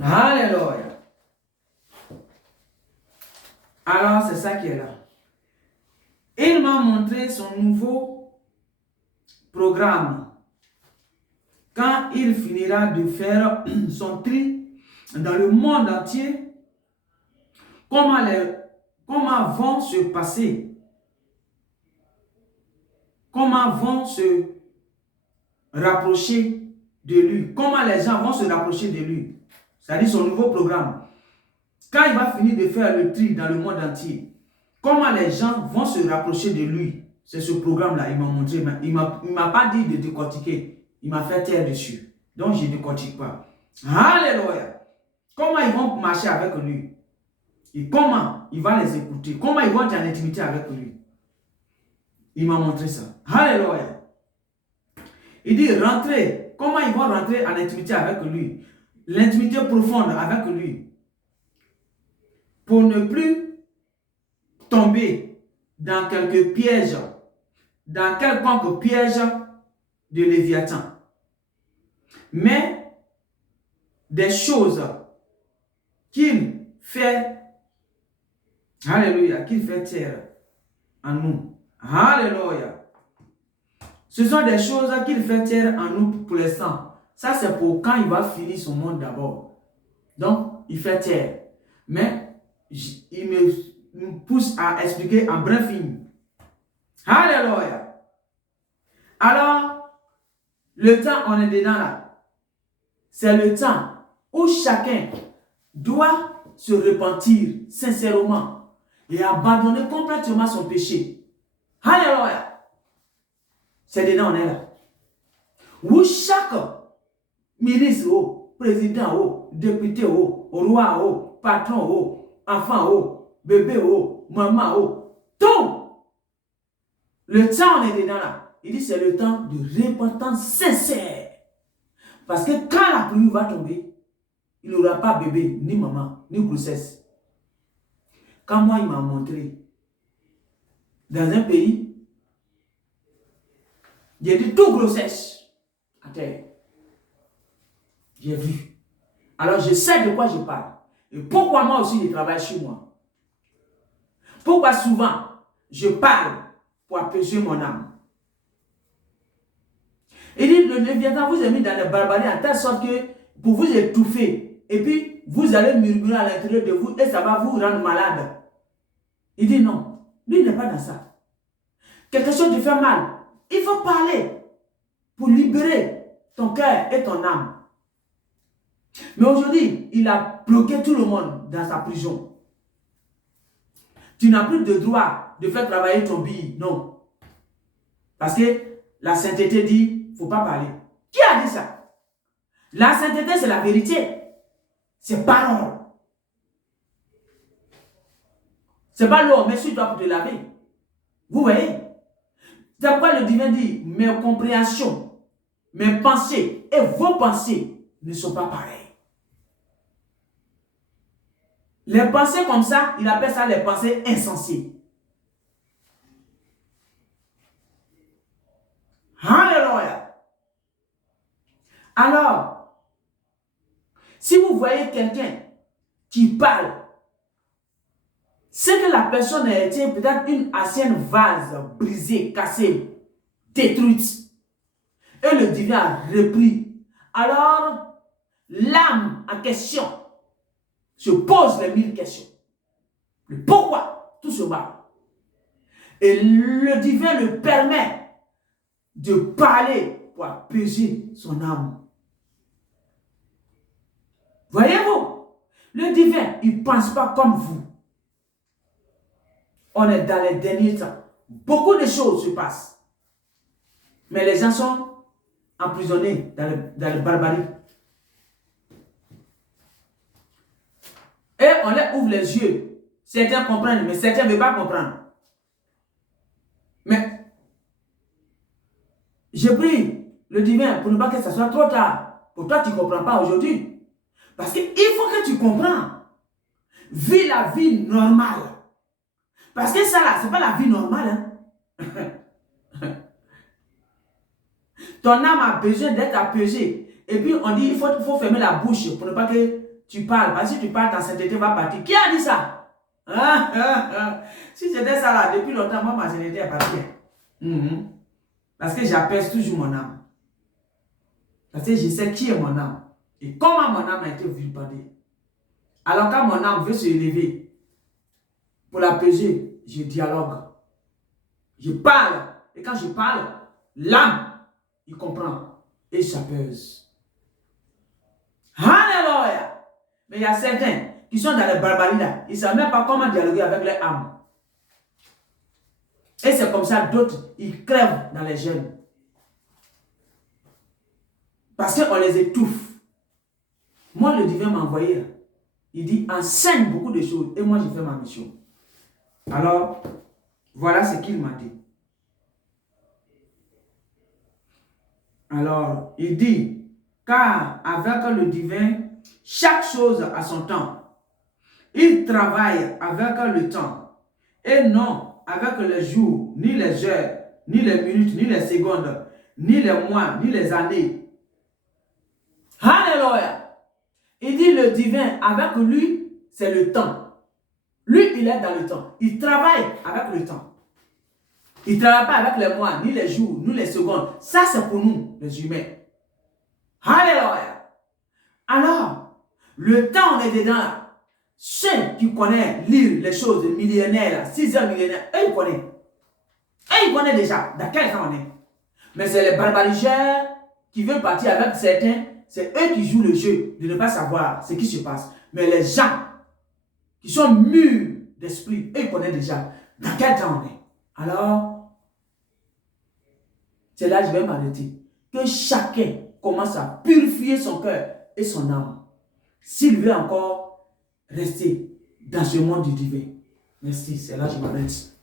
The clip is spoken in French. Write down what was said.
Alléluia. Alors, c'est ça qui est là. Il m'a montré son nouveau programme. Quand il finira de faire son tri dans le monde entier, comment vont se passer, comment vont se rapprocher de lui, comment les gens vont se rapprocher de lui. C'est-à-dire son nouveau programme. Quand il va finir de faire le tri dans le monde entier, comment les gens vont se rapprocher de lui. C'est ce programme-là, il m'a montré. Il ne m'a pas dit de décortiquer. Il m'a fait taire dessus. Donc, je ne décortique pas. Alléluia. Comment ils vont marcher avec lui. Et comment il va les écouter. Comment ils vont être en intimité avec lui. Il m'a montré ça. Alléluia. Il dit rentrer. Comment ils vont rentrer en intimité avec lui. L'intimité profonde avec lui. Pour ne plus tomber dans quelques pièges, dans quelconque piège de Léviathan. Mais des choses qu'il fait, alléluia, qu'il fait taire en nous. Alléluia. Ce sont des choses qu'il fait taire en nous pour l'instant. Ça, c'est pour quand il va finir son monde d'abord. Donc, il fait taire. Mais, il me pousse à expliquer en bref film. Alléluia. Alors, le temps, on est dedans là. C'est le temps où chacun doit se repentir sincèrement et abandonner complètement son péché. Alléluia. C'est dedans, on est là. Où chaque ministre, président, député, roi, patron, enfant, bébé, maman, tout. Le temps, on est dedans là. Il dit c'est le temps de repentance sincère. Parce que quand la pluie va tomber, il n'aura pas bébé, ni maman, ni grossesse. Quand moi, il m'a montré, dans un pays, j'ai dit tout grossesse à terre. J'ai vu. Alors, je sais de quoi je parle. Et pourquoi moi aussi, je travaille chez moi. Pourquoi souvent, je parle pour apaiser mon âme. Il dit, le Léviathan vous a mis dans la barbarie en telle sorte que pour vous étouffer, et puis vous allez murmurer à l'intérieur de vous et ça va vous rendre malade. Il dit non, lui n'est pas dans ça. Quelque chose te fait mal, il faut parler pour libérer ton cœur et ton âme. Mais aujourd'hui, il a bloqué tout le monde dans sa prison. Tu n'as plus de droit de faire travailler ton billet, non. Parce que la sainteté dit, il ne faut pas parler. Qui a dit ça? La sainteté, c'est la vérité. C'est parole. C'est pas l'eau, mais sur toi pour te laver. Vous voyez? C'est pourquoi le divin dit, mes compréhensions, mes pensées et vos pensées ne sont pas pareilles. Les pensées comme ça, il appelle ça les pensées insensées. Alléluia. Alors, si vous voyez quelqu'un qui parle, c'est que la personne a été peut-être une ancienne vase brisée, cassée, détruite. Et le divin a repris. Alors, l'âme en question se pose les 1000 questions. Le pourquoi tout se bat. Et le divin le permet de parler pour apaiser son âme. Voyez-vous, le divin, il ne pense pas comme vous. On est dans les derniers temps. Beaucoup de choses se passent. Mais les gens sont emprisonnés dans le barbarie. Et on leur ouvre les yeux. Certains comprennent, mais certains ne veulent pas comprendre. Mais je prie le divin pour ne pas que ça soit trop tard. Pour toi, tu ne comprends pas aujourd'hui. Parce qu'il faut que tu comprends. Vis la vie normale. Parce que ça là, ce n'est pas la vie normale. Hein? Ton âme a besoin d'être apaisée. Et puis on dit il faut fermer la bouche pour ne pas que tu parles. Parce que si tu parles, ta sainteté va partir. Qui a dit ça? Si c'était ça là, depuis longtemps, moi, ma sainteté est partie. Parce que j'apaise toujours mon âme. Parce que je sais qui est mon âme. Et comment mon âme a été vilipendée. Alors quand mon âme veut se élever, pour l'apaiser, je dialogue. Je parle. Et quand je parle, l'âme, il comprend. Et il s'apaise. Alléluia. Mais il y a certains qui sont dans les barbaries là. Ils ne savent même pas comment dialoguer avec leur âme. Et c'est comme ça, d'autres, ils crèvent dans les gènes. Parce qu'on les étouffe. Moi, le divin m'a envoyé là. Il dit, enseigne beaucoup de choses. Et moi, j'ai fait ma mission. Alors, voilà ce qu'il m'a dit. Alors, il dit, car avec le divin, chaque chose a son temps. Il travaille avec le temps. Et non avec les jours, ni les heures, ni les minutes, ni les secondes, ni les mois, ni les années. Alléluia. Il dit le divin, avec lui, c'est le temps. Lui, il est dans le temps. Il travaille avec le temps. Il ne travaille pas avec les mois, ni les jours, ni les secondes. Ça, c'est pour nous, les humains. Alléluia. Alors, le temps, on est dedans. Ceux qui connaissent lire les choses millénaires, 6 heures millénaires, eux, ils connaissent. Eux, ils connaissent déjà dans quel temps on est. Mais c'est les barbarigères qui veulent partir avec certains. C'est eux qui jouent le jeu de ne pas savoir ce qui se passe. Mais les gens qui sont mûrs d'esprit, eux, ils connaissent déjà dans quel temps on est. Alors, c'est là que je vais m'arrêter. Que chacun commence à purifier son cœur et son âme. S'il veut encore rester dans ce monde du divin. Merci, c'est là que je m'arrête.